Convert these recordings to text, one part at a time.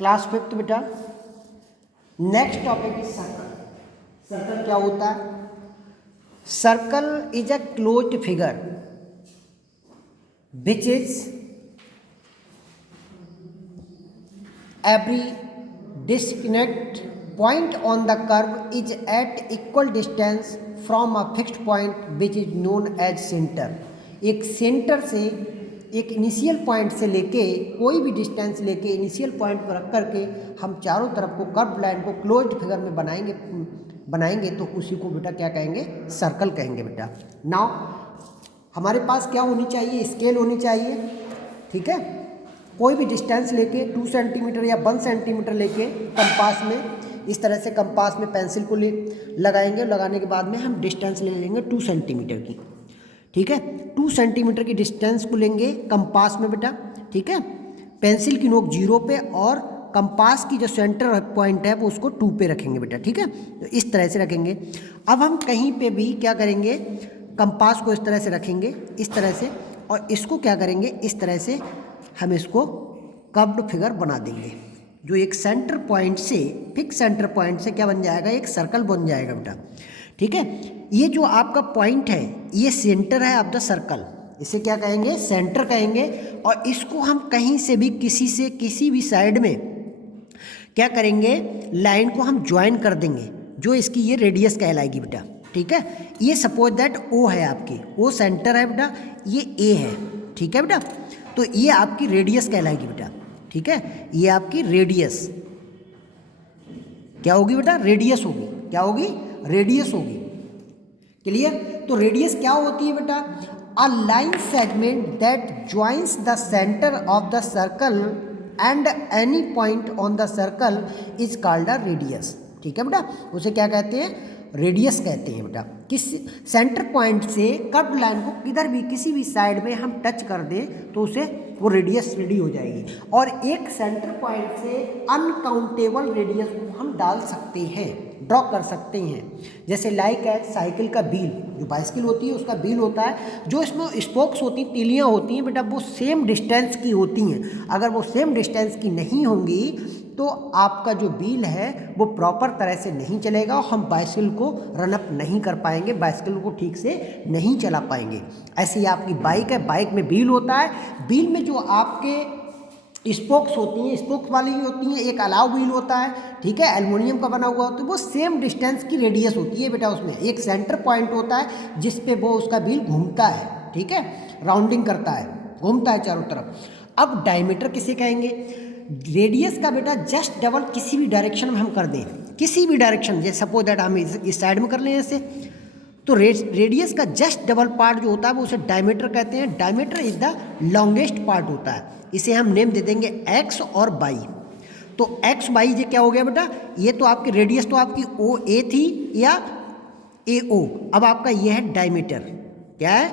Class fifth बेटा। Next topic is circle. Circle क्या होता है? Circle is a closed figure which is every disconnect point on the curve is at equal distance from a fixed point which is known as center। एक centre से एक initial point से लेके कोई भी डिस्टेंस लेके इनिशियल पॉइंट पर रख करके हम चारों तरफ को कर्व लाइन को क्लोज्ड फिगर में बनाएंगे तो उसी को बेटा क्या कहेंगे? सर्कल कहेंगे बेटा। नाउ हमारे पास क्या होनी चाहिए? स्केल होनी चाहिए, ठीक है। कोई भी डिस्टेंस लेके 2 सेंटीमीटर या 1 सेंटीमीटर लेके कंपास में इस तरह से कंपास में पेंसिल को लगाएंगे। लगाने के बाद में हम डिस्टेंस ले लेंगे 2 सेंटीमीटर की, ठीक है। 2 सेंटीमीटर की डिस्टेंस को लेंगे कंपास में बेटा, ठीक है। पेंसिल की नोक 0 पे और कंपास की जो सेंटर पॉइंट है वो उसको 2 पे रखेंगे बेटा, ठीक है। तो इस तरह से रखेंगे। अब हम कहीं पे भी क्या करेंगे? कंपास को इस तरह से रखेंगे, इस तरह से, और इसको क्या करेंगे? इस तरह से हम इसको कर्व्ड फिगर बना देंगे, जो एक सेंटर पॉइंट से, फिक्स सेंटर पॉइंट से क्या बन जाएगा? एक सर्कल बन जाएगा बेटा, ठीक है। ये जो आपका पॉइंट है ये सेंटर है ऑफ द सर्कल, इसे क्या कहेंगे? सेंटर कहेंगे। और इसको हम कहीं से भी किसी भी साइड में क्या करेंगे? लाइन को हम ज्वाइन कर देंगे, जो इसकी ये रेडियस कहलाएगी बेटा, ठीक है। ये सपोज दैट ओ है आपकी, ओ सेंटर है बेटा, ये ए है, ठीक है बेटा। तो ये आपकी रेडियस कहलाएगी बेटा, ठीक है। ये आपकी रेडियस क्या होगी बेटा? रेडियस होगी। क्या होगी? रेडियस होगी। क्लियर? तो रेडियस क्या होती है बेटा? A line segment that joins the centre of the circle and any point on the circle is called a radius, ठीक है बेटा। उसे क्या कहते हैं? रेडियस कहते हैं बेटा। किस सेंटर पॉइंट से कर्व लाइन को किधर भी किसी भी साइड में हम टच कर दें तो उसे वो रेडियस रेडी हो जाएगी। और एक सेंटर पॉइंट से अनकाउंटेबल रेडियस को हम डाल सकते हैं, ड्रॉ कर सकते हैं। जैसे लाइक है साइकिल का व्हील, जो बाइसिकल होती है उसका व्हील होता है, जो इसमें स्पोक्स होती हैं, तीलियाँ होती हैं बेटा, वो सेम डिस्टेंस की होती हैं। अगर वो सेम डिस्टेंस की नहीं होंगी तो आपका जो व्हील है वो प्रॉपर तरह से नहीं चलेगा और हम बाइसिकल को रन अप नहीं कर पाएंगे, बाइसिकल को ठीक से नहीं चला पाएंगे। ऐसे ही आपकी बाइक है, बाइक में व्हील होता है, व्हील में जो आपके स्पोक्स होती हैं, स्पोक्स वाली होती हैं, एक अलाव व्हील होता है, ठीक है, एल्युमिनियम का बना हुआ होता है, वो सेम डिस्टेंस की रेडियस होती है बेटा। उसमें एक सेंटर पॉइंट होता है जिस पे वो उसका व्हील घूमता है, ठीक है, राउंडिंग करता है, घूमता है चारों तरफ। अब डायमीटर किसे कहेंगे? रेडियस का बेटा जस्ट डबल किसी भी डायरेक्शन में हम कर दें, किसी भी डायरेक्शन, जैसे सपोज दैट हम इस साइड में कर लें ऐसे, तो रेडियस का जस्ट डबल पार्ट जो होता है वो उसे डायमीटर कहते हैं। Diameter is the longest part होता है। इसे हम नेम दे देंगे एक्स और वाई। तो एक्स वाई ये क्या हो गया बेटा? ये तो आपकी रेडियस तो आपकी ओ ए थी या ए ओ। अब आपका ये है डायमीटर। क्या है?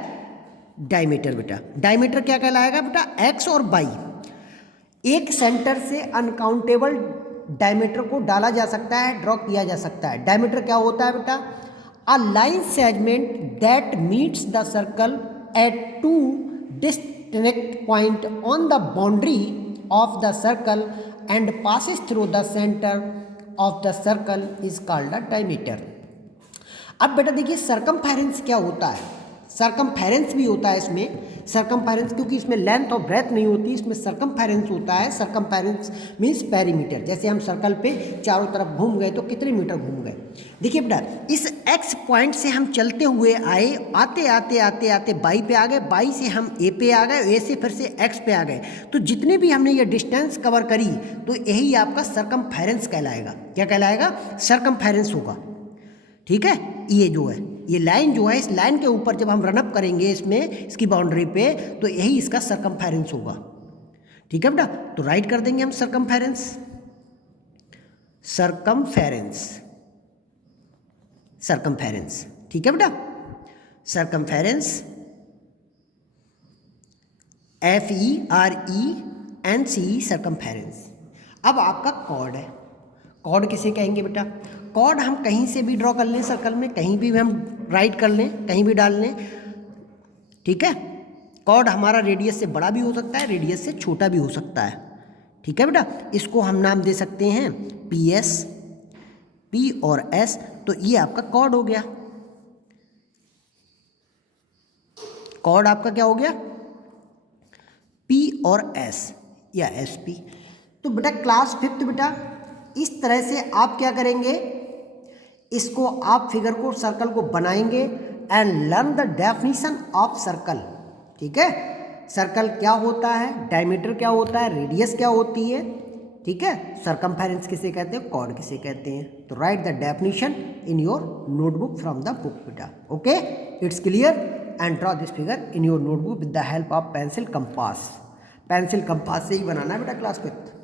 डायमीटर बेटा। डायमीटर क्या कहलाएगा बेटा? एक्स और वाई। एक सेंटर से अनकाउंटेबल डायमीटर को डाला जा सकता है, ड्रॉ किया जा सकता है। डायमीटर क्या होता है बेटा? A line segment that meets the circle eight 2 distinct point on the boundary of the circle and passes through the centre of the circle is called a diameter. अब बेटा देखिए सरकमफेरेंस क्या होता है? सरकमफेरेंस भी होता है इसमें। सरकमफेरेंस क्योंकि इसमें लेंथ और ब्रेथ नहीं होती, इसमें सरकमफेरेंस होता है। Circumference means perimeter. जैसे हम सर्कल पे चारों तरफ घूम गए तो कितने मीटर घूम गए? देखिए बेटा इस एक्स पॉइंट से हम चलते हुए आए, आते आते आते आते बाई पे आ गए, बाई से हम ए पे आ गए, ए से फिर से एक्स पे आ गए। तो जितने भी हमने ये डिस्टेंस कवर करी तो यही आपका सरकमफेरेंस कहलाएगा। क्या कहलाएगा? सरकमफेरेंस होगा, ठीक है। ये जो है ये लाइन जो है, इस लाइन के ऊपर जब हम रनअप करेंगे इसमें इसकी बाउंड्री पे तो यही इसका सरकमफेरेंस होगा, ठीक है बेटा। तो राइट कर देंगे हम सरकमफेरेंस। सरकमफेरेंस, सरकमफेरेंस, ठीक है बेटा। Circumference FERENC, circumference. अब आपका कॉर्ड है। कॉर्ड किसे कहेंगे बेटा? कॉर्ड हम कहीं से भी ड्रॉ कर लें सर्कल में, कहीं भी हम राइट कर लें, कहीं भी डाल लें, ठीक है। कॉर्ड हमारा रेडियस से बड़ा भी हो सकता है, रेडियस से छोटा भी हो सकता है, ठीक है बेटा, इसको हम नाम दे सकते हैं पी एस, पी और एस, तो ये आपका कॉर्ड हो गया। कॉर्ड आपका क्या हो गया, पी और एस या एस पी। तो बेटा क्लास 5th बेटा इस तरह से आप क्या करेंगे, इसको आप फिगर को, सर्कल को बनाएंगे and learn the definition of circle. ठीक है, सर्कल क्या होता है, डायमीटर क्या होता है, रेडियस क्या होती है, ठीक है, सरकमफेरेंस किसे कहते हैं, कॉर्ड किसे कहते हैं। तो write the definition in your notebook from the book बेटा। Okay, it's clear and draw this figure in your notebook with the help of pencil compass. Pencil compass से ही बनाना है बेटा क्लास 5th।